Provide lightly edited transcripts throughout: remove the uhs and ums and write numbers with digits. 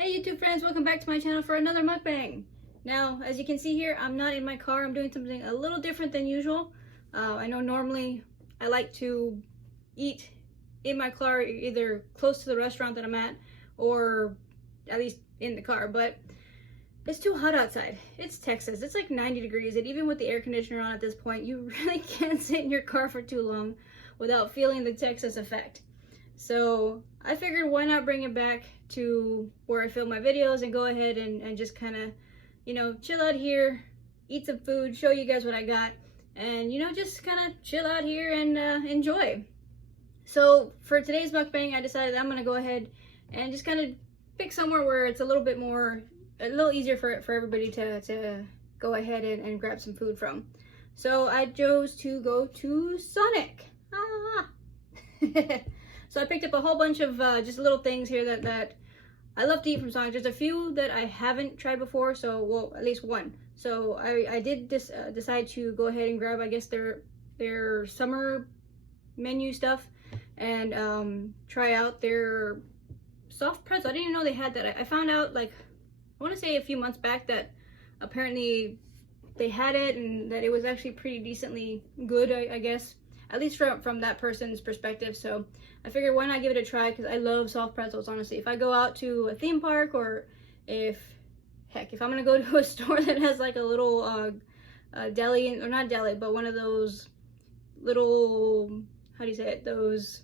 Hey YouTube friends, welcome back to my channel for another mukbang. Now, as you can see here, I'm not in my car. I'm doing something a little different than usual. I know normally I like to eat in my car, either close to the restaurant that I'm at or at least in the car, but it's too hot outside. It's Texas. It's like 90 degrees, and even with the air conditioner on at this point, you really can't sit in your car for too long without feeling the Texas effect. So I figured, why not bring it back to where I film my videos and go ahead and just kind of, chill out here, eat some food, show you guys what I got, and, just kind of chill out here and enjoy. So for today's mukbang, I decided I'm going to go ahead and just kind of pick somewhere where it's a little easier for everybody to go ahead and grab some food from. So I chose to go to Sonic. So I picked up a whole bunch of just little things here that I love to eat from Sonic. There's a few that I haven't tried before, so, well, at least one. So I did decide to go ahead and grab, I guess, their summer menu stuff and try out their soft pretzel. I didn't even know they had that. I found out, like, I want to say a few months back that apparently they had it and that it was actually pretty decently good, I guess. At least from that person's perspective. So I figured, why not give it a try, because I love soft pretzels, honestly. If I go out to a theme park, or if I'm gonna go to a store that has like a little deli, or not deli, but one of those little, how do you say it, those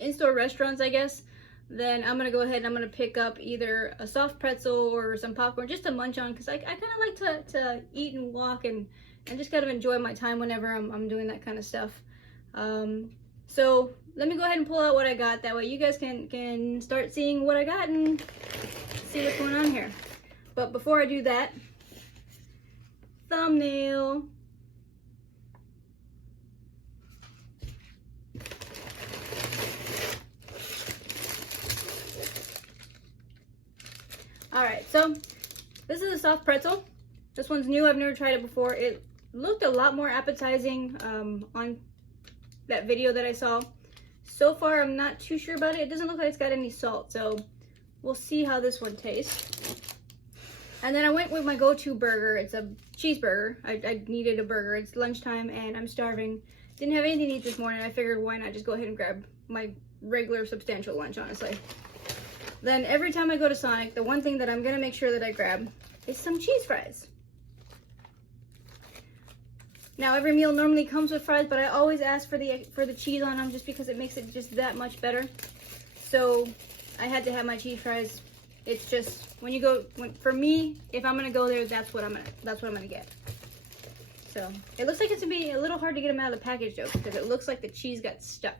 in-store restaurants, I guess, then I'm gonna go ahead and I'm gonna pick up either a soft pretzel or some popcorn just to munch on, because I kind of like to eat and walk and just kind of enjoy my time whenever I'm doing that kind of stuff. So let me go ahead and pull out what I got. That way you guys can start seeing what I got and see what's going on here. But before I do that, thumbnail. Alright, so this is a soft pretzel. This one's new. I've never tried it before. It looked a lot more appetizing on that video that I saw. So far, I'm not too sure about it. It doesn't look like it's got any salt, so we'll see how this one tastes. And then I went with my go-to burger. It's a cheeseburger. I needed a burger. It's lunchtime and I'm starving. Didn't have anything to eat this morning. I figured, why not just go ahead and grab my regular substantial lunch, honestly. Then every time I go to Sonic, the one thing that I'm gonna make sure that I grab is some cheese fries. Now, every meal normally comes with fries, but I always ask for the cheese on them just because it makes it just that much better. So I had to have my cheese fries. It's just for me, if I'm gonna go there, that's what I'm gonna get. So it looks like it's gonna be a little hard to get them out of the package though, because it looks like the cheese got stuck.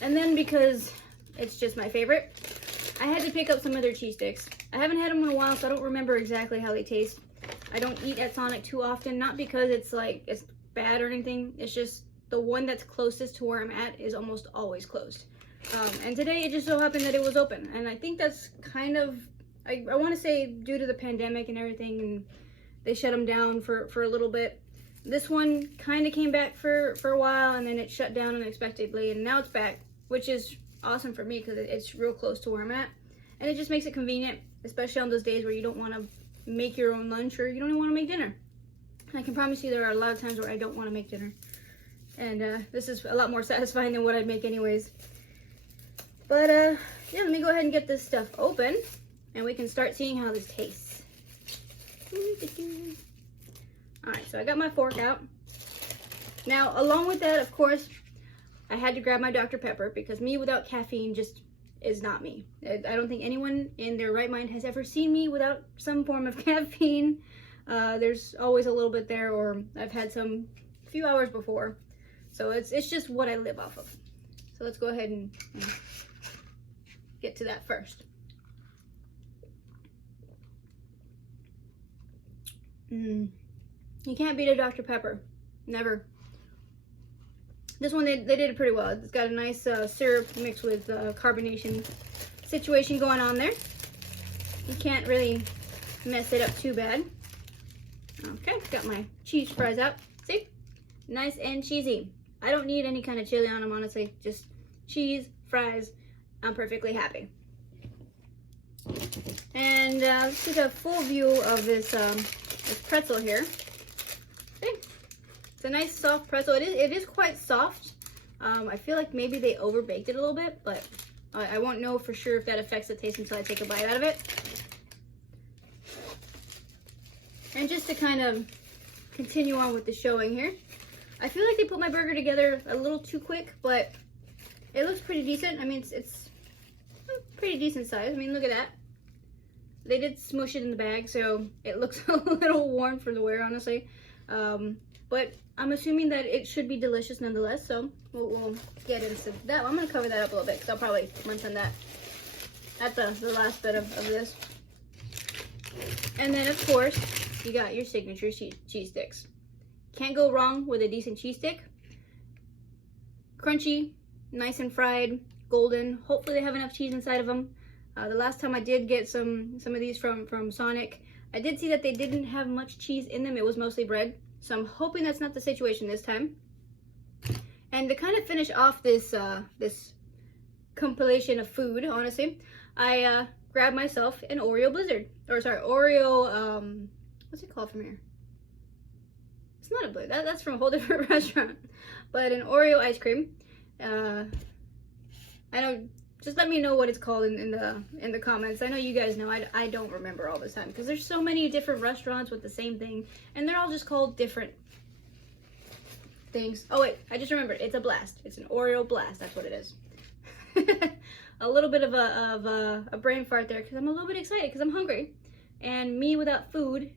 And then, because it's just my favorite, I had to pick up some of their cheese sticks. I haven't had them in a while, so I don't remember exactly how they taste. I don't eat at Sonic too often, not because it's bad or anything. It's just the one that's closest to where I'm at is almost always closed. And today it just so happened that it was open. And I think that's kind of, I want to say, due to the pandemic and everything, and they shut them down for a little bit. This one kind of came back for a while, and then it shut down unexpectedly, and now it's back, which is awesome for me because it's real close to where I'm at. And it just makes it convenient, especially on those days where you don't want to make your own lunch, or you don't even want to make dinner. And I can promise you there are a lot of times where I don't want to make dinner. And this is a lot more satisfying than what I'd make anyways. But yeah, let me go ahead and get this stuff open, and we can start seeing how this tastes. Alright, so I got my fork out. Now, along with that, of course, I had to grab my Dr. Pepper, because me without caffeine just is not me. I don't think anyone in their right mind has ever seen me without some form of caffeine. There's always a little bit there, or I've had some a few hours before. So it's just what I live off of. So let's go ahead and get to that first. You can't beat a Dr. Pepper. Never. This one, they did it pretty well. It's got a nice syrup mixed with carbonation situation going on there. You can't really mess it up too bad. Okay, got my cheese fries out. See? Nice and cheesy. I don't need any kind of chili on them, honestly. Just cheese, fries. I'm perfectly happy. And let's take a full view of this pretzel here. Okay. It's a nice soft pretzel. It is quite soft. I feel like maybe they over baked it a little bit, but I won't know for sure if that affects the taste until I take a bite out of it. And just to kind of continue on with the showing here, I feel like they put my burger together a little too quick, but it looks pretty decent. I mean, it's pretty decent size. I mean, look at that. They did smush it in the bag, so it looks a little warm for the wear, honestly. But I'm assuming that it should be delicious nonetheless, so we'll get into that. I'm going to cover that up a little bit because I'll probably munch on that at the last bit of this. And then, of course, you got your signature cheese sticks. Can't go wrong with a decent cheese stick. Crunchy, nice and fried, golden. Hopefully they have enough cheese inside of them. The last time I did get some of these from Sonic, I did see that they didn't have much cheese in them. It was mostly bread. So I'm hoping that's not the situation this time. And to kind of finish off this this compilation of food, honestly, I grabbed myself an Oreo Blizzard. Or sorry, Oreo, what's it called from here? It's not a Blizzard. That's from a whole different restaurant. But an Oreo ice cream. I know. Just let me know what it's called in the comments. I know you guys know. I don't remember all the time because there's so many different restaurants with the same thing, and they're all just called different things. Oh wait, I just remembered. It's a blast. It's an Oreo blast. That's what it is. A little bit of a brain fart there because I'm a little bit excited because I'm hungry, and me without food,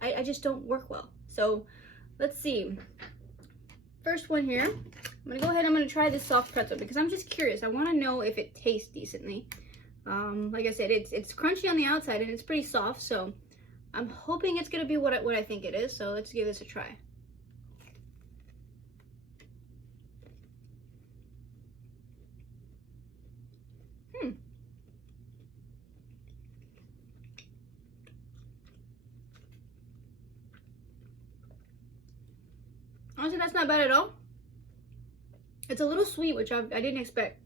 I just don't work well. So let's see. First one here. I'm gonna go ahead, I'm gonna try this soft pretzel because I'm just curious. I wanna know if it tastes decently. Like I said, it's crunchy on the outside and it's pretty soft, so I'm hoping it's gonna be what I think it is. So let's give this a try. Honestly, that's not bad at all. It's a little sweet, which I didn't expect.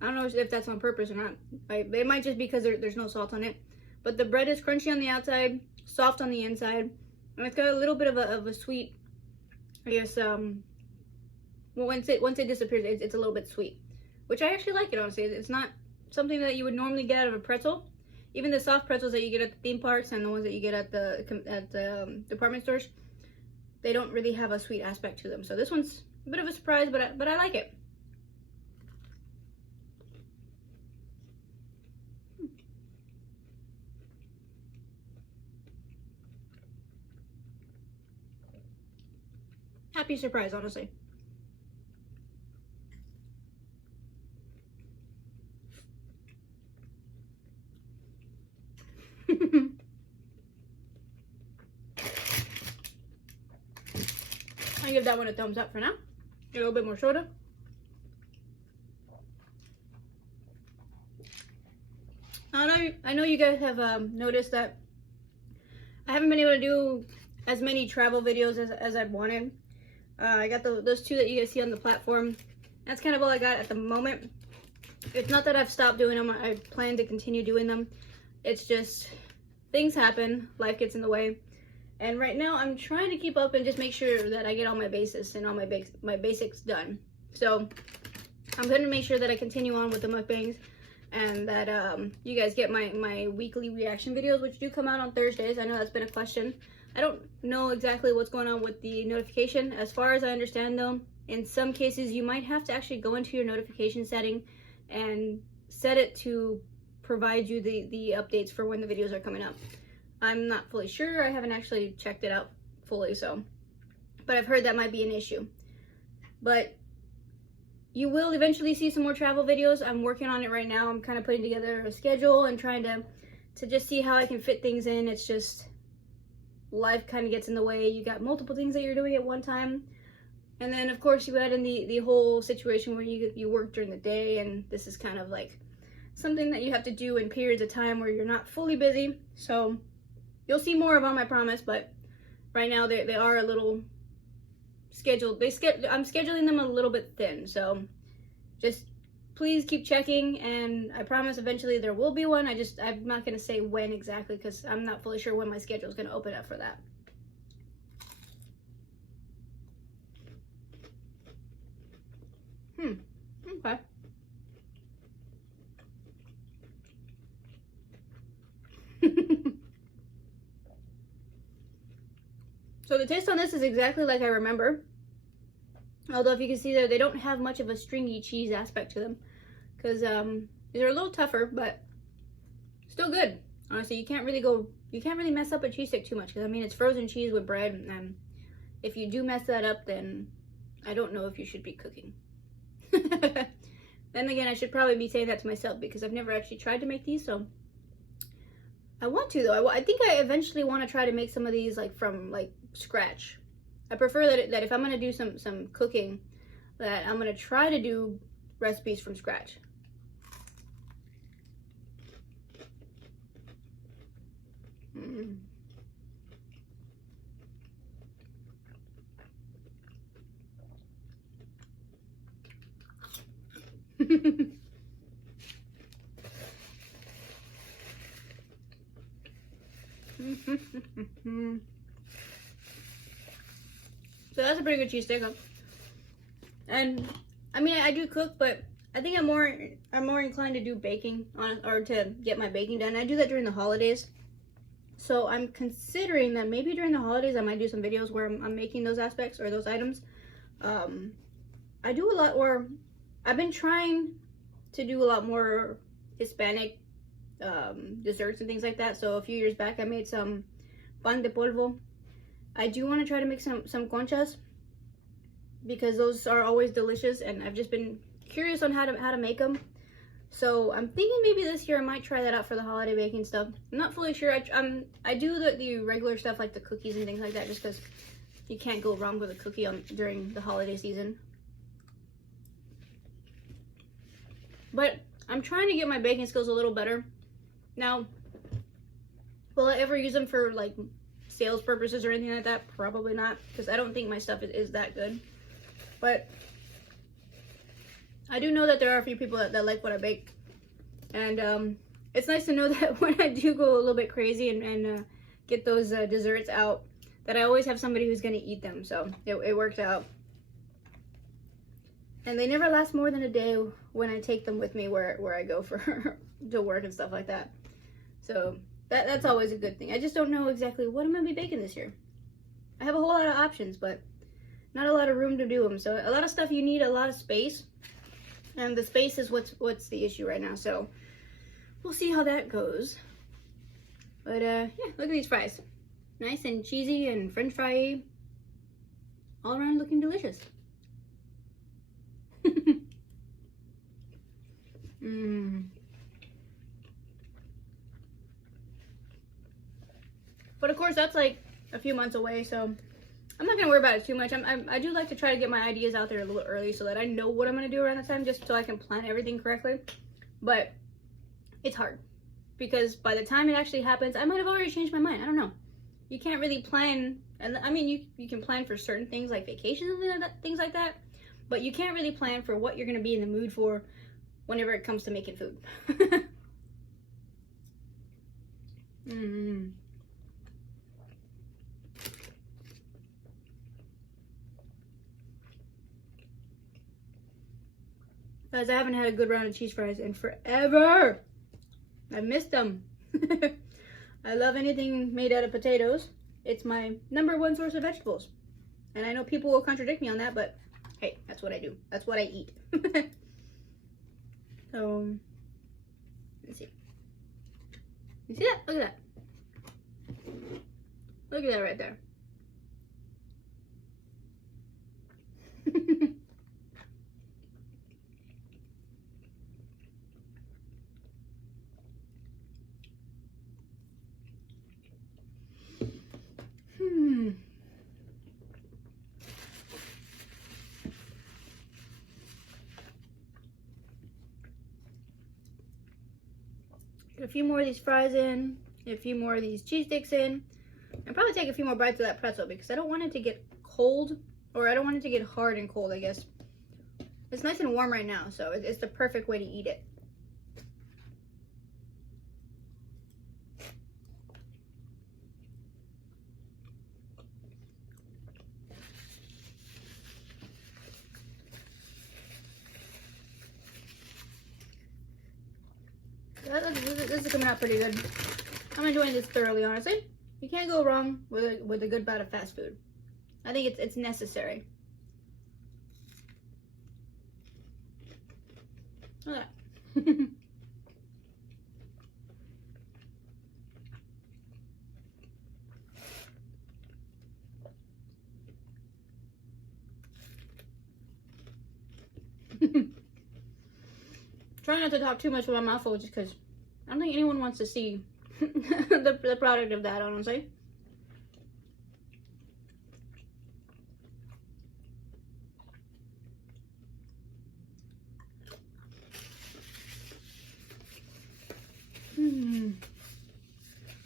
I don't know if that's on purpose or not. It might just be because there's no salt on it. But the bread is crunchy on the outside, soft on the inside, and it's got a little bit of a sweet. I guess well, once it disappears, it's a little bit sweet, which I actually like it. Honestly, it's not something that you would normally get out of a pretzel. Even the soft pretzels that you get at the theme parks and the ones that you get at the department stores, they don't really have a sweet aspect to them. So this one's a bit of a surprise, but I like it. Happy surprise, honestly. I give that one a thumbs up for now. Get a little bit more soda. I know you guys have noticed that I haven't been able to do as many travel videos as I've wanted. I got those two that you guys see on the platform. That's kind of all I got at the moment. It's not that I've stopped doing them. I plan to continue doing them. It's just things happen. Life gets in the way. And right now I'm trying to keep up and just make sure that I get all my bases and all my basics done. So I'm going to make sure that I continue on with the mukbangs and that you guys get my weekly reaction videos, which do come out on Thursdays. I know that's been a question. I don't know exactly what's going on with the notification. As far as I understand though, in some cases you might have to actually go into your notification setting and set it to provide you the updates for when the videos are coming up. I'm not fully sure. I haven't actually checked it out fully, but I've heard that might be an issue. But you will eventually see some more travel videos. I'm working on it right now. I'm kind of putting together a schedule and trying to just see how I can fit things in. It's just life kind of gets in the way. You got multiple things that you're doing at one time. And then of course you add in the whole situation where you work during the day, and this is kind of like something that you have to do in periods of time where you're not fully busy. So you'll see more of them, I promise, but right now they are a little scheduled. I'm scheduling them a little bit thin, so just please keep checking, and I promise eventually there will be one. I'm not going to say when exactly because I'm not fully sure when my schedule is going to open up for that. Okay. So the taste on this is exactly like I remember. Although if you can see there, they don't have much of a stringy cheese aspect to them. Because these are a little tougher, but still good. Honestly, you can't really mess up a cheese stick too much. Because I mean, it's frozen cheese with bread. And if you do mess that up, then I don't know if you should be cooking. Then again, I should probably be saying that to myself because I've never actually tried to make these, so I want to though. I think I eventually want to try to make some of these like from like scratch. I prefer that if I'm gonna do some cooking, that I'm gonna try to do recipes from scratch. So that's a pretty good cheese stick. And I mean, I do cook, but I think I'm more inclined to do baking or to get my baking done. I do that during the holidays. So I'm considering that maybe during the holidays I might do some videos where I'm making those aspects or those items. I do a lot, or I've been trying to do a lot more Hispanic desserts and things like that. So a few years back I made some pan de polvo. I do want to try to make some conchas because those are always delicious, and I've just been curious on how to make them. So I'm thinking maybe this year I might try that out for the holiday baking stuff. I'm not fully sure. I do the regular stuff like the cookies and things like that just because you can't go wrong with a cookie during the holiday season. But I'm trying to get my baking skills a little better. Now, will I ever use them for like sales purposes or anything like that? Probably not, because I don't think my stuff is that good. But I do know that there are a few people that like what I bake. And it's nice to know that when I do go a little bit crazy and get those desserts out, that I always have somebody who's going to eat them. So it works out. And they never last more than a day when I take them with me where I go for to work and stuff like that. So that's always a good thing. I just don't know exactly what I'm going to be baking this year. I have a whole lot of options, but not a lot of room to do them. So a lot of stuff you need a lot of space. And the space is what's the issue right now. So we'll see how that goes. But yeah, look at these fries. Nice and cheesy and french fry. All around looking delicious. But of course that's like a few months away, so I'm not gonna worry about it too much. I do like to try to get my ideas out there a little early so that I know what I'm gonna do around that time, just so I can plan everything correctly. But it's hard because by the time it actually happens, I might have already changed my mind. I don't know. You can't really plan, and I mean you can plan for certain things like vacations and things like that, but you can't really plan for what you're gonna be in the mood for whenever it comes to making food. Guys, I haven't had a good round of cheese fries in forever. I've missed them. I love anything made out of potatoes. It's my #1 source of vegetables. And I know people will contradict me on that, but hey, that's what I do. That's what I eat. So, let's see. You see that? Look at that. Look at that right there. Get a few more of these fries in, get a few more of these cheese sticks in, and probably take a few more bites of that pretzel because I don't want it to get cold, or I don't want it to get hard and cold, I guess. It's nice and warm right now, so it's the perfect way to eat it. This is coming out pretty good. I'm enjoying this thoroughly, honestly. You can't go wrong with a good bout of fast food. I think it's necessary. Look at that. Try not to talk too much with my mouth full, just because I don't think anyone wants to see the product of that, honestly.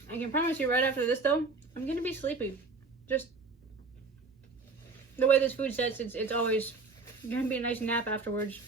I can promise you right after this, though, I'm gonna be sleepy. Just the way this food sets, it's always gonna be a nice nap afterwards.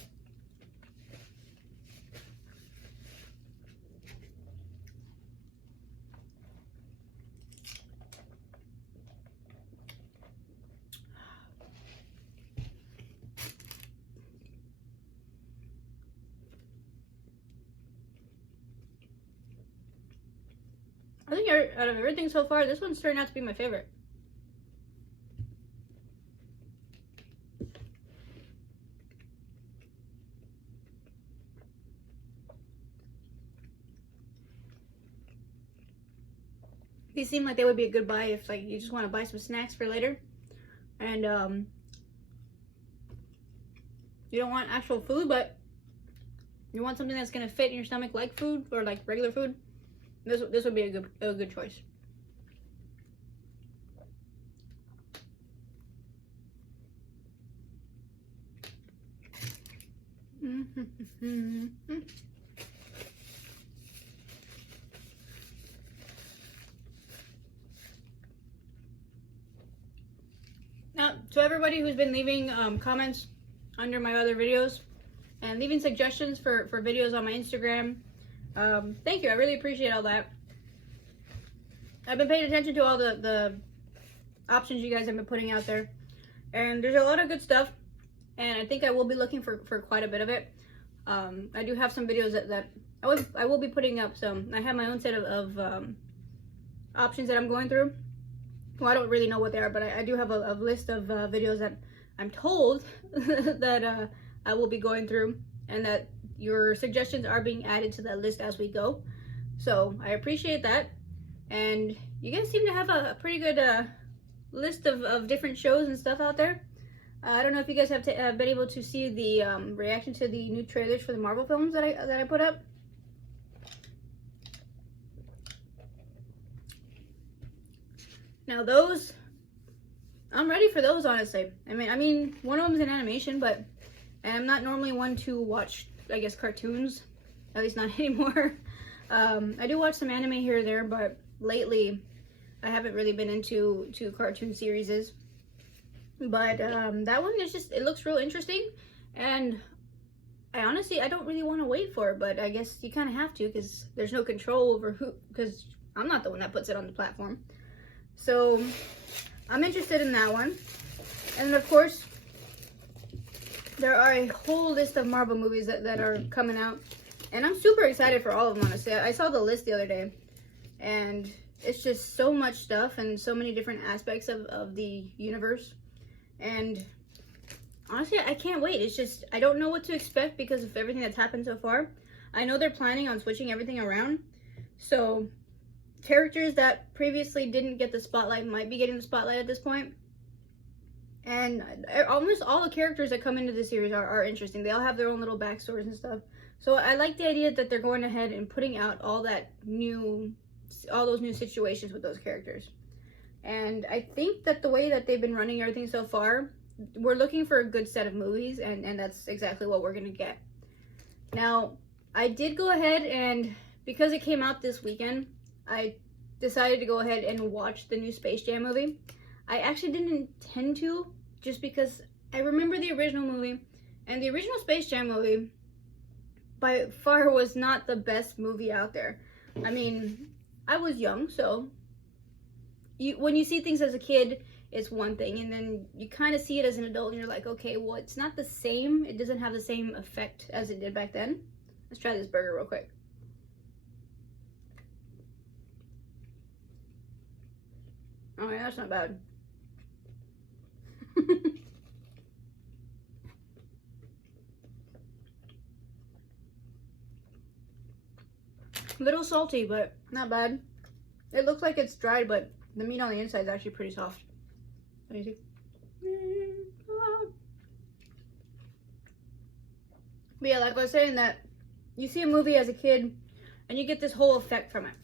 I think out of everything so far, this one's turned out to be my favorite. These seem like they would be a good buy if like you just want to buy some snacks for later, and you don't want actual food, but you want something that's gonna fit in your stomach like food or like regular food. This would be a good choice. Now, to everybody who's been leaving comments under my other videos and leaving suggestions for videos on my Instagram, thank you. I really appreciate all that. I've been paying attention to all the options you guys have been putting out there, and there's a lot of good stuff, and I think I will be looking for quite a bit of it. I do have some videos that I will be putting up. Some I have my own set of options that I'm going through. Well, I don't really know what they are, but I do have a list of videos that I'm told that I will be going through, and that your suggestions are being added to that list as we go. So I appreciate that, and you guys seem to have a pretty good list of different shows and stuff out there. I don't know if you guys have been able to see the reaction to the new trailers for the Marvel films that I put up. Now those, I'm ready for those, honestly. I mean, one of them is an animation, but I'm not normally one to watch, I guess, cartoons, at least not anymore. I do watch some anime here or there, but lately I haven't really been into cartoon series. But that one is just, it looks real interesting, and I honestly, I don't really want to wait for it, but I guess you kind of have to, because there's no control over who, because I'm not the one that puts it on the platform. So I'm interested in that one. And of course, there are a whole list of Marvel movies that are coming out, and I'm super excited for all of them, honestly. I saw the list the other day, and it's just so much stuff and so many different aspects of the universe. And honestly, I can't wait. It's just, I don't know what to expect because of everything that's happened so far. I know they're planning on switching everything around, so characters that previously didn't get the spotlight might be getting the spotlight at this point. And almost all the characters that come into the series are interesting. They all have their own little backstories and stuff. So I like the idea that they're going ahead and putting out all those new situations with those characters. And I think that the way that they've been running everything so far, we're looking for a good set of movies, and that's exactly what we're going to get. Now, I did go ahead, and because it came out this weekend, I decided to go ahead and watch the new Space Jam movie. I actually didn't intend to, just because I remember the original movie, And the original Space Jam movie, by far, was not the best movie out there. I mean, I was young, so when you see things as a kid, it's one thing, and then you kind of see it as an adult, and you're like, okay, well, it's not the same. It doesn't have the same effect as it did back then. Let's try this burger real quick. Oh yeah, that's not bad. Little salty, but not bad. It looks like it's dried, but the meat on the inside is actually pretty soft. Let me see. But yeah, like I was saying, that you see a movie as a kid and you get this whole effect from it.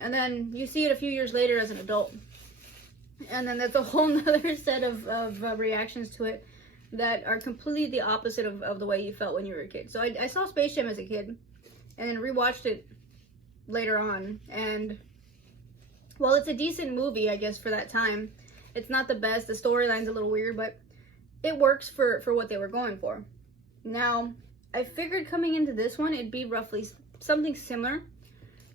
And then you see it a few years later as an adult. And then there's a whole nother set of reactions to it that are completely the opposite of the way you felt when you were a kid. So I saw Space Jam as a kid and then rewatched it later on, and while it's a decent movie, I guess, for that time, it's not the best. The storyline's a little weird, but it works for what they were going for. Now, I figured coming into this one, it'd be roughly something similar,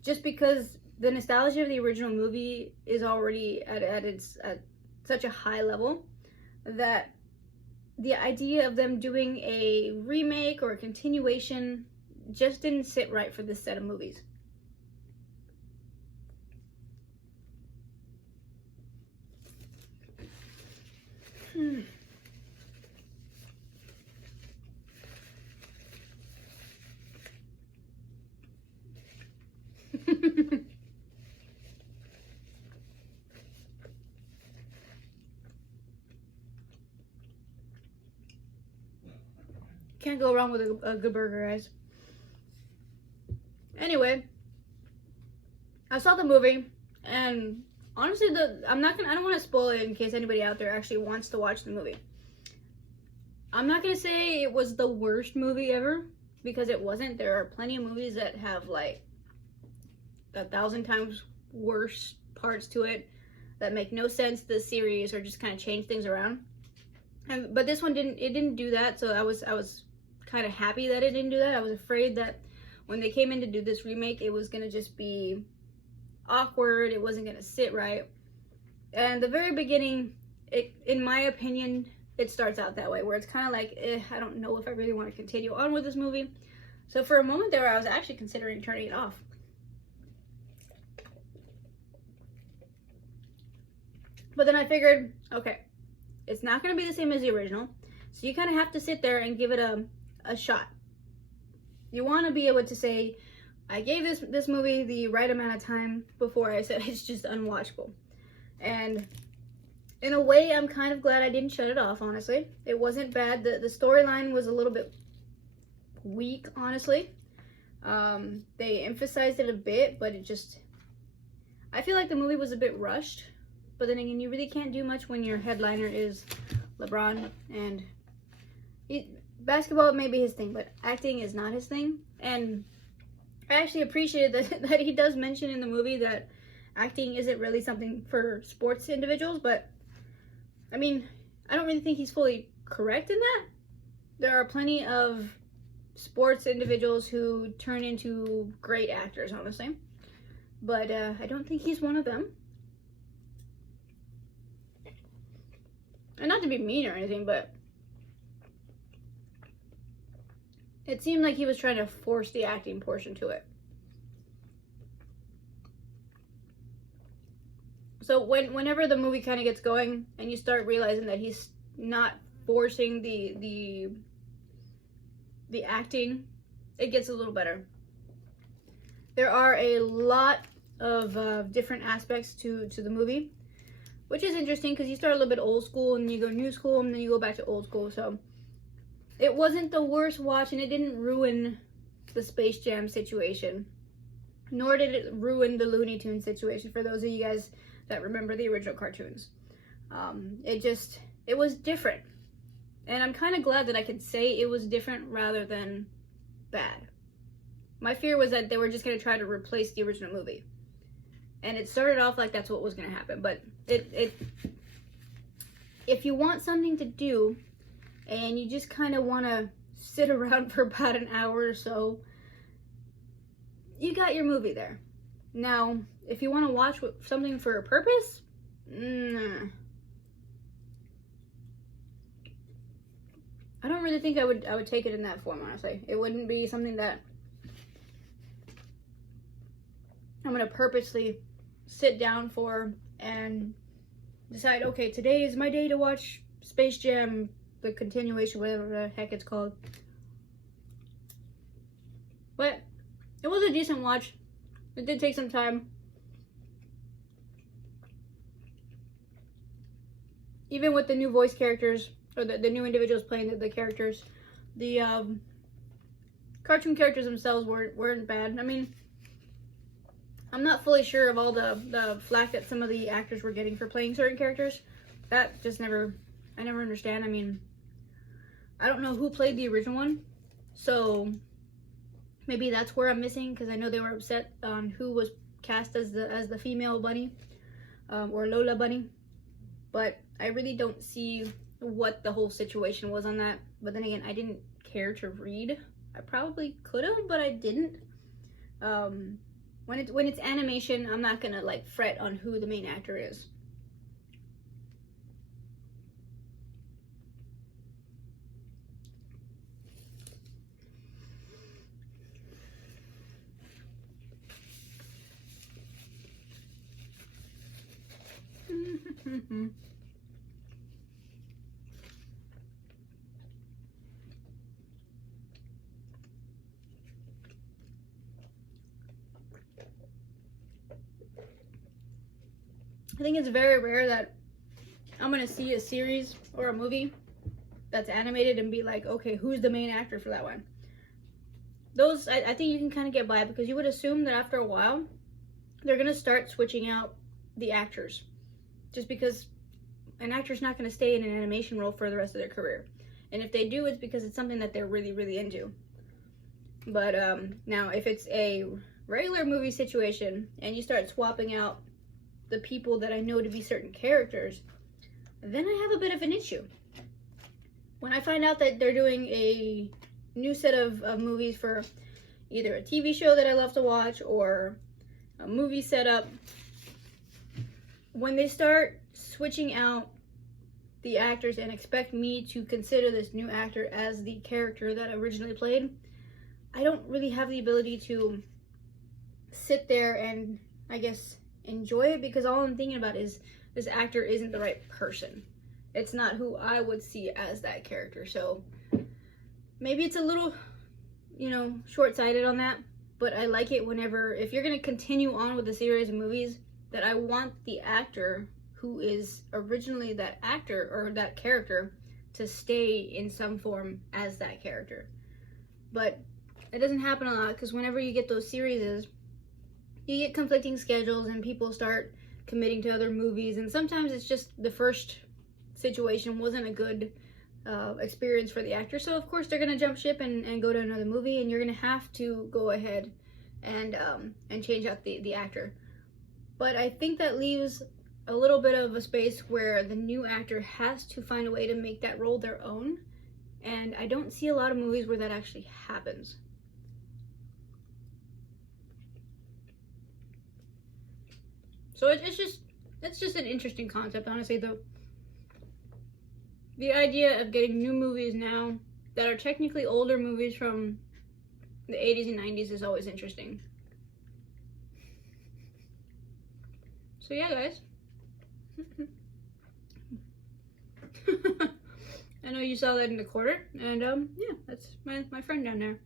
just because the nostalgia of the original movie is already at such a high level that the idea of them doing a remake or a continuation just didn't sit right for this set of movies. Can't go wrong with a good burger, guys. Anyway, I saw the movie, and honestly, I don't want to spoil it in case anybody out there actually wants to watch the movie. I'm not gonna say it was the worst movie ever, because it wasn't. There are plenty of movies that have like 1,000 times worse parts to it that make no sense to the series or just kind of change things around. But this one didn't do that, so I was kind of happy that it didn't do that. I was afraid that when they came in to do this remake, it was gonna just be awkward, it wasn't gonna sit right. And the very beginning, in my opinion, it starts out that way, where it's kind of like, I don't know if I really want to continue on with this movie. So for a moment there, I was actually considering turning it off. But then I figured, okay, it's not going to be the same as the original, so you kind of have to sit there and give it a shot. You want to be able to say, I gave this movie the right amount of time before I said it's just unwatchable. And in a way, I'm kind of glad I didn't shut it off, honestly. It wasn't bad. The storyline was a little bit weak, honestly. They emphasized it a bit, but I feel like the movie was a bit rushed. But then again, you really can't do much when your headliner is LeBron, and basketball may be his thing, but acting is not his thing. And I actually appreciated that he does mention in the movie that acting isn't really something for sports individuals, but I mean, I don't really think he's fully correct in that. There are plenty of sports individuals who turn into great actors, honestly, but I don't think he's one of them. And not to be mean or anything, but it seemed like he was trying to force the acting portion to it. So whenever the movie kind of gets going and you start realizing that he's not forcing the acting, it gets a little better. There are a lot of different aspects to the movie, which is interesting because you start a little bit old school and you go new school and then you go back to old school. So it wasn't the worst watch, and it didn't ruin the Space Jam situation, nor did it ruin the Looney Tunes situation, for those of you guys that remember the original cartoons. It was different, and I'm kind of glad that I could say it was different rather than bad. My fear was that they were just going to try to replace the original movie, and it started off like that's what was going to happen. But if you want something to do and you just kind of want to sit around for about an hour or so, you got your movie there. Now, if you want to watch something for a purpose, nah. I don't really think I would take it in that form, honestly. It wouldn't be something that I'm gonna purposely sit down for and decide, okay, today is my day to watch Space Jam, the continuation, whatever the heck it's called. But it was a decent watch. It did take some time. Even with the new voice characters, or the new individuals playing the characters, the cartoon characters themselves weren't bad. I mean, I'm not fully sure of all the flack that some of the actors were getting for playing certain characters. That just I never understand. I mean, I don't know who played the original one, so maybe that's where I'm missing, because I know they were upset on who was cast as the female bunny, or Lola Bunny. But I really don't see what the whole situation was on that. But then again, I didn't care to read. I probably could have, but I didn't. When it's animation, I'm not gonna like fret on who the main actor is. I think it's very rare that I'm gonna see a series or a movie that's animated and be like, okay, who's the main actor for that one? Those, I think you can kind of get by, because you would assume that after a while, they're gonna start switching out the actors. Just because an actor's not gonna stay in an animation role for the rest of their career. And if they do, it's because it's something that they're really, really into. But now, if it's a regular movie situation, and you start swapping out the people that I know to be certain characters, then I have a bit of an issue. When I find out that they're doing a new set of movies for either a TV show that I love to watch or a movie setup, when they start switching out the actors and expect me to consider this new actor as the character that I originally played, I don't really have the ability to sit there and, I guess, enjoy it, because all I'm thinking about is this actor isn't the right person. It's not who I would see as that character. So maybe it's a little, short-sighted on that, but I like it whenever, if you're going to continue on with the series of movies, that I want the actor who is originally that actor or that character to stay in some form as that character. But it doesn't happen a lot, because whenever you get those series, you get conflicting schedules and people start committing to other movies, and sometimes it's just the first situation wasn't a good experience for the actor, so of course they're gonna jump ship and go to another movie, and you're gonna have to go ahead and change out the actor. But I think that leaves a little bit of a space where the new actor has to find a way to make that role their own, and I don't see a lot of movies where that actually happens. So it's just an interesting concept, honestly. The idea of getting new movies now that are technically older movies from the 80s and 90s is always interesting. So yeah, guys. I know you saw that in the corner, and yeah, that's my friend down there.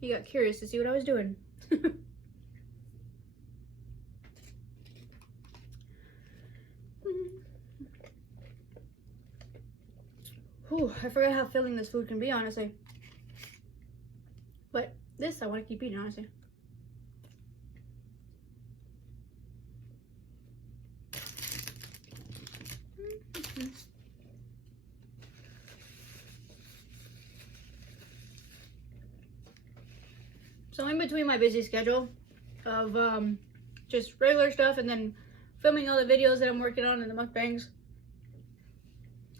He got curious to see what I was doing. Whew, I forgot how filling this food can be, honestly. But this I want to keep eating, honestly. So in between my busy schedule of just regular stuff, and then filming all the videos that I'm working on and the mukbangs.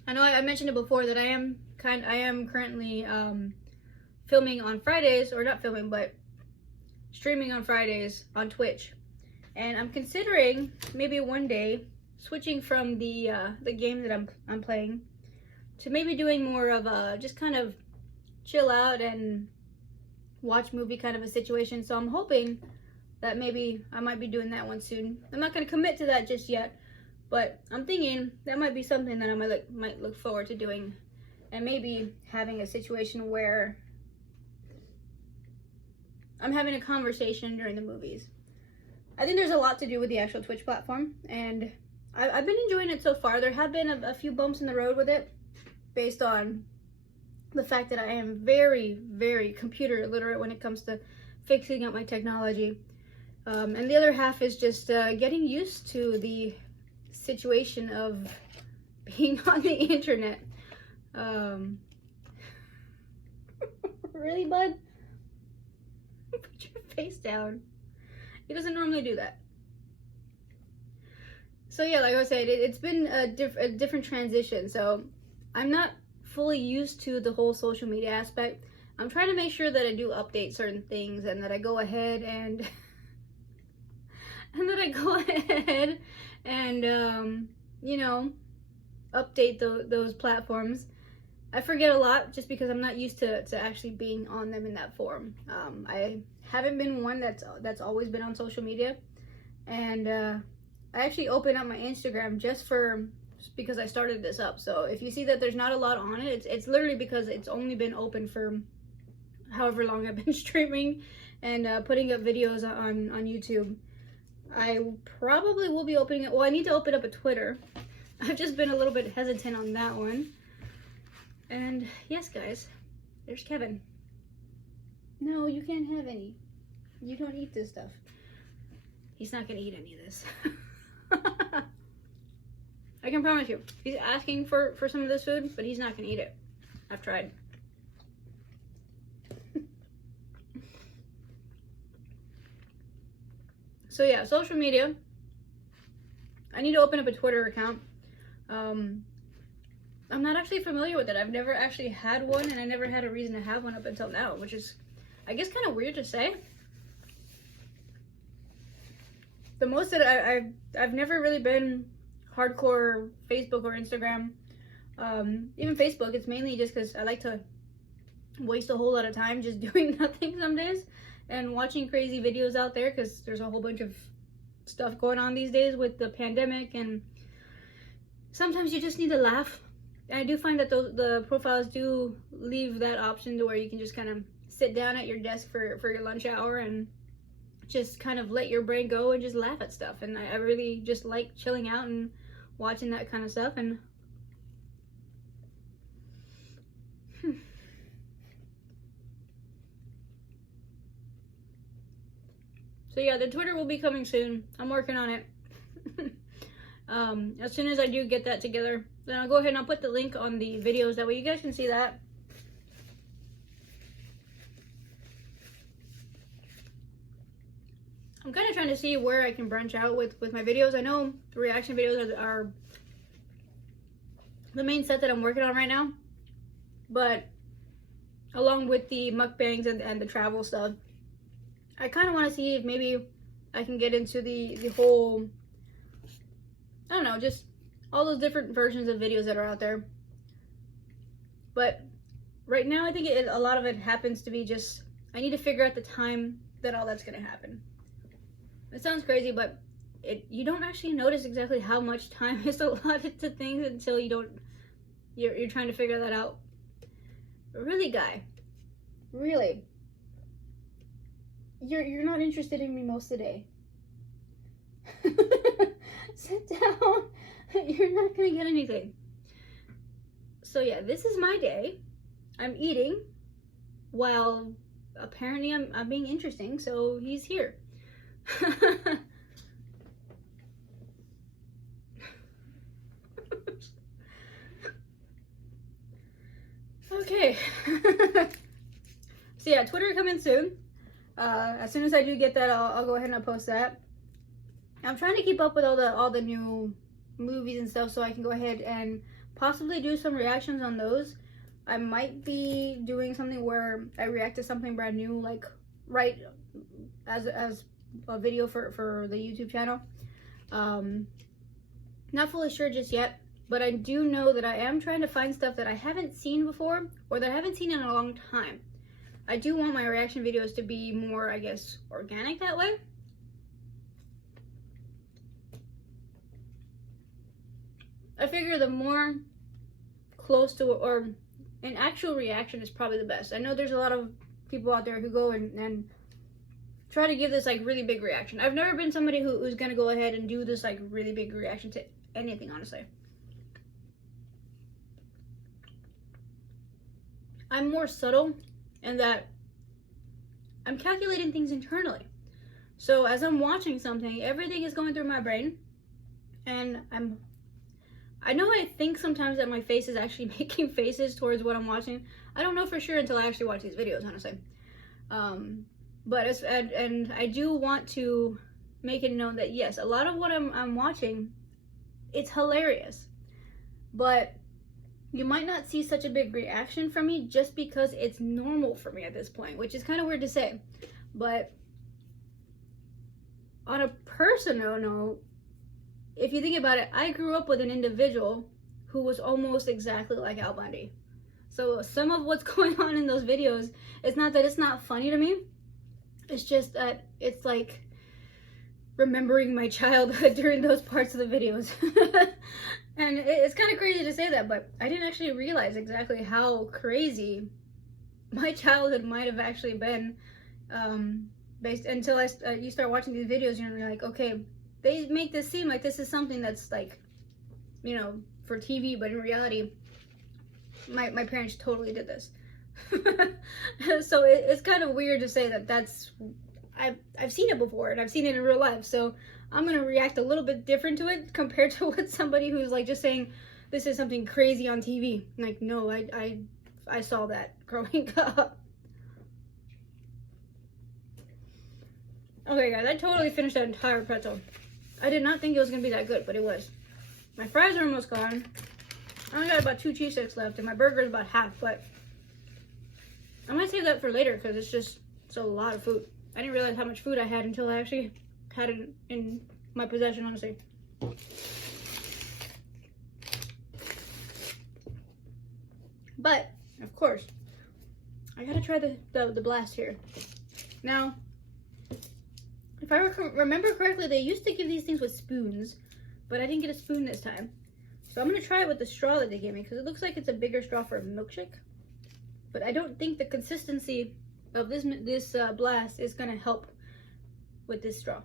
I know I mentioned it before that I am currently filming on Fridays, or not filming, but streaming on Fridays on Twitch. And I'm considering maybe one day switching from the game that I'm playing to maybe doing more of a just kind of chill out and watch movie kind of a situation. So I'm hoping that maybe I might be doing that one soon. I'm not going to commit to that just yet, but I'm thinking that might be something that I might look forward to doing, and maybe having a situation where I'm having a conversation during the movies. I think there's a lot to do with the actual Twitch platform, and I've been enjoying it so far. There have been a few bumps in the road with it, based on the fact that I am very, very computer illiterate when it comes to fixing up my technology. And the other half is just getting used to the situation of being on the internet. Really, bud? Put your face down. He doesn't normally do that. So yeah, like I said, it's been a different transition. So I'm not fully used to the whole social media aspect. I'm trying to make sure that I do update certain things, and that I go ahead and you know, update those platforms. I forget a lot just because I'm not used to actually being on them in that form. I haven't been one that's always been on social media, and I actually opened up my Instagram just because I started this up. So if you see that there's not a lot on it, it's literally because it's only been open for however long I've been streaming and putting up videos on YouTube. I probably will be opening it. Well, I need to open up a Twitter. I've just been a little bit hesitant on that one. And yes, guys, there's Kevin. No, you can't have any. You don't eat this stuff. He's not gonna eat any of this. I can promise you. He's asking for some of this food, but he's not gonna eat it. I've tried. So yeah, social media. I need to open up a Twitter account. I'm not actually familiar with it. I've never actually had one, and I never had a reason to have one up until now, which is, I guess, kind of weird to say. The most that I've never really been hardcore Facebook or Instagram. Even Facebook, it's mainly just because I like to waste a whole lot of time just doing nothing some days and watching crazy videos out there, because there's a whole bunch of stuff going on these days with the pandemic, and sometimes you just need to laugh. And I do find that the profiles do leave that option to where you can just kind of sit down at your desk for your lunch hour and just kind of let your brain go and just laugh at stuff. And I really just like chilling out and watching that kind of stuff. And so yeah, the Twitter will be coming soon. I'm working on it. As soon as I do get that together, then I'll go ahead and I'll put the link on the videos. That way you guys can see that. I'm kind of trying to see where I can branch out with my videos. I know reaction videos are the main set that I'm working on right now, but along with the mukbangs and the travel stuff, I kind of want to see if maybe I can get into the whole, I don't know, just all those different versions of videos that are out there. But right now, I think a lot of it happens to be just, I need to figure out the time that all that's going to happen. It sounds crazy, but you don't actually notice exactly how much time is allotted to things until you're trying to figure that out. Really, guy, really, you're not interested in me most of the day. Sit down. You're not gonna get anything. So yeah, this is my day. I'm eating while apparently I'm being interesting, so he's here. Okay. So yeah, Twitter coming soon. As soon as I do get that, I'll go ahead and I'll post that. I'm trying to keep up with all the new movies and stuff so I can go ahead and possibly do some reactions on those. I might be doing something where I react to something brand new, like right as a video for the YouTube channel. Not fully sure just yet, but I do know that I am trying to find stuff that I haven't seen before or that I haven't seen in a long time. I do want my reaction videos to be more, I guess, organic that way. I figure the more close to or an actual reaction is probably the best. I know there's a lot of people out there who go and try to give this like really big reaction. I've never been somebody who's gonna go ahead and do this like really big reaction to anything, honestly. I'm more subtle in that I'm calculating things internally. So as I'm watching something, everything is going through my brain, and I know I think sometimes that my face is actually making faces towards what I'm watching. I don't know for sure until I actually watch these videos, honestly. But and I do want to make it known that yes, a lot of what I'm watching, it's hilarious, but you might not see such a big reaction from me just because it's normal for me at this point, which is kind of weird to say. But on a personal note, if you think about it, I grew up with an individual who was almost exactly like Al Bundy. So some of what's going on in those videos, it's not that it's not funny to me. It's just that it's like remembering my childhood during those parts of the videos. And it's kind of crazy to say that, but I didn't actually realize exactly how crazy my childhood might have actually been based until you start watching these videos and you're like, okay, they make this seem like this is something that's like, you know, for TV, but in reality, my parents totally did this. So it's kind of weird to say that I've seen it before and I've seen it in real life. So I'm gonna react a little bit different to it compared to what somebody who's like just saying this is something crazy on TV. Like, no, I saw that growing up. Okay, guys, I totally finished that entire pretzel. I did not think it was gonna be that good, but it was. My fries are almost gone. I only got about 2 cheese sticks left, and my burger is about half, but I might save that for later because it's a lot of food. I didn't realize how much food I had until I actually had it in my possession, honestly. But, of course, I gotta try the blast here. Now, if I remember correctly, they used to give these things with spoons, but I didn't get a spoon this time. So I'm gonna try it with the straw that they gave me because it looks like it's a bigger straw for a milkshake. But I don't think the consistency of this blast is gonna help with this straw.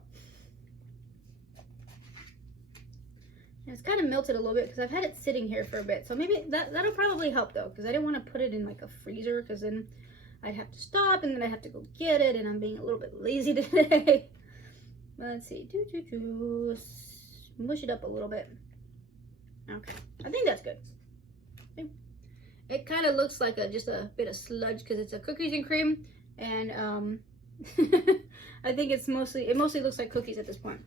And it's kind of melted a little bit because I've had it sitting here for a bit. So maybe that'll probably help though, because I didn't want to put it in like a freezer because then I'd have to stop and then I'd have to go get it, and I'm being a little bit lazy today. Let's see, mush it up a little bit. Okay, I think that's good. Okay. It kind of looks like just a bit of sludge because it's a cookies and cream, and I think it mostly looks like cookies at this point.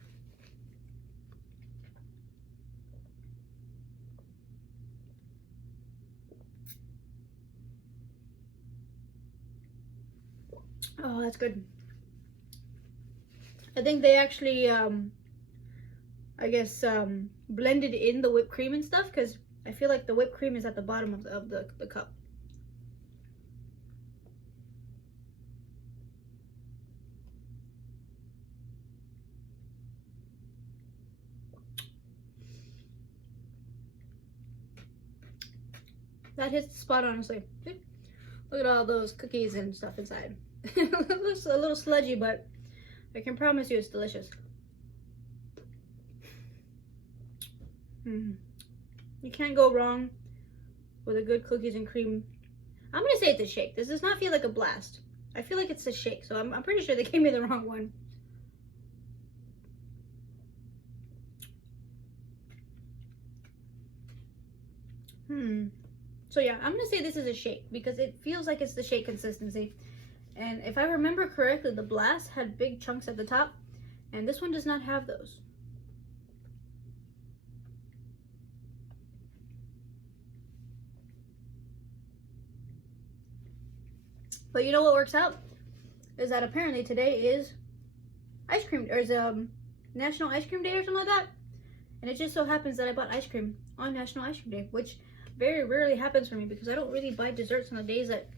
Oh, that's good. I think they actually, I guess, blended in the whipped cream and stuff, because I feel like the whipped cream is at the bottom of the cup. That hits the spot, honestly. Look at all those cookies and stuff inside. It looks a little sludgy, but I can promise you it's delicious. You can't go wrong with a good cookies and cream. I'm gonna say it's a shake. This does not feel like a blast. I feel like it's a shake, so I'm pretty sure they gave me the wrong one. So yeah, I'm gonna say this is a shake because it feels like it's the shake consistency. And if I remember correctly, the blast had big chunks at the top, and this one does not have those. But you know what works out? Is that apparently today is ice cream, or is National Ice Cream Day or something like that. And it just so happens that I bought ice cream on National Ice Cream Day, which very rarely happens for me because I don't really buy desserts on the days that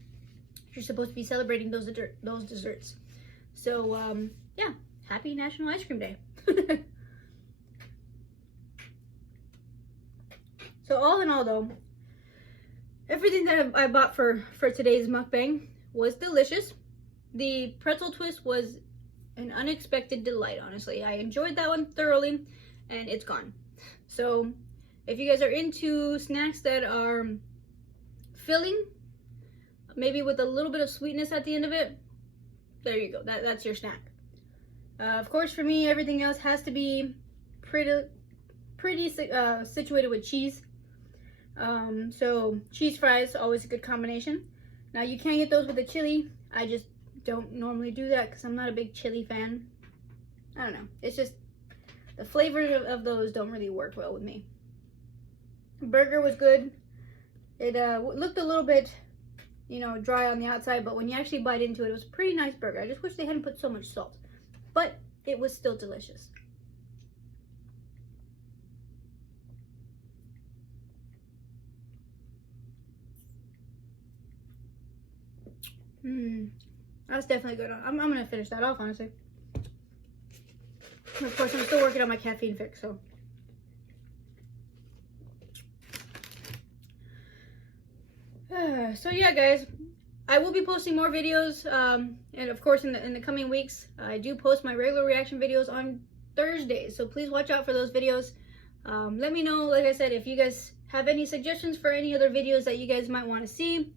you're supposed to be celebrating those desserts. So yeah, happy National Ice Cream Day. So all in all though, everything that I bought for today's mukbang was delicious. The pretzel twist was an unexpected delight, honestly. I enjoyed that one thoroughly, and it's gone. So if you guys are into snacks that are filling, maybe with a little bit of sweetness at the end of it, there you go. That's your snack. Of course, for me, everything else has to be pretty situated with cheese. So cheese fries, always a good combination. Now you can get those with the chili. I just don't normally do that because I'm not a big chili fan. I don't know. It's just the flavors of those don't really work well with me. Burger was good. It looked a little bit, you know, dry on the outside, but when you actually bite into it, it was a pretty nice burger. I just wish they hadn't put so much salt, but it was still delicious. That's definitely good. I'm gonna finish that off, honestly. Of course, I'm still working on my caffeine fix, so. So yeah, guys, I will be posting more videos, and of course, in the coming weeks, I do post my regular reaction videos on Thursdays. So please watch out for those videos. Let me know, like I said, if you guys have any suggestions for any other videos that you guys might want to see.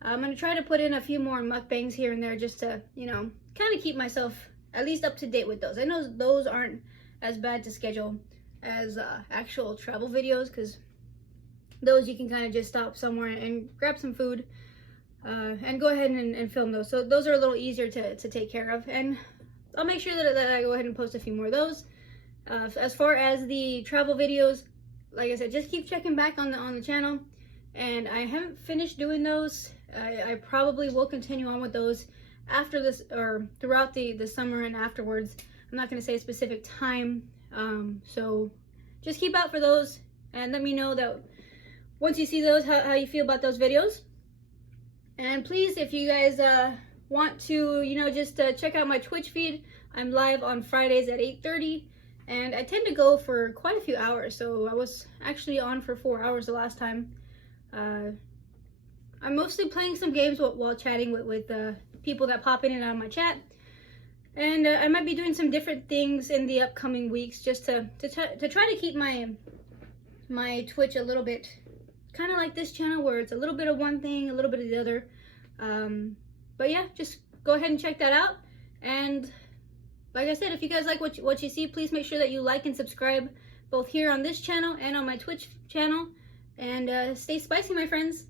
I'm going to try to put in a few more mukbangs here and there just to, you know, kind of keep myself at least up to date with those. I know those aren't as bad to schedule as actual travel videos, because those you can kind of just stop somewhere and grab some food and go ahead and film those. So those are a little easier to take care of. And I'll make sure that I go ahead and post a few more of those. As far as the travel videos, like I said, just keep checking back on the channel. And I haven't finished doing those. I probably will continue on with those after this, or throughout the summer and afterwards. I'm not going to say a specific time. So just keep out for those and let me know that once you see those, how you feel about those videos. And please, if you guys want to, you know, just check out my Twitch feed. I'm live on Fridays at 8:30. And I tend to go for quite a few hours. So I was actually on for 4 hours the last time. I'm mostly playing some games while chatting with people that pop in and out of my chat. And I might be doing some different things in the upcoming weeks just to try to keep my Twitch a little bit kind of like this channel, where it's a little bit of one thing, a little bit of the other. But yeah, just go ahead and check that out. And like I said, if you guys like what you see, please make sure that you like and subscribe both here on this channel and on my Twitch channel. And stay spicy, my friends.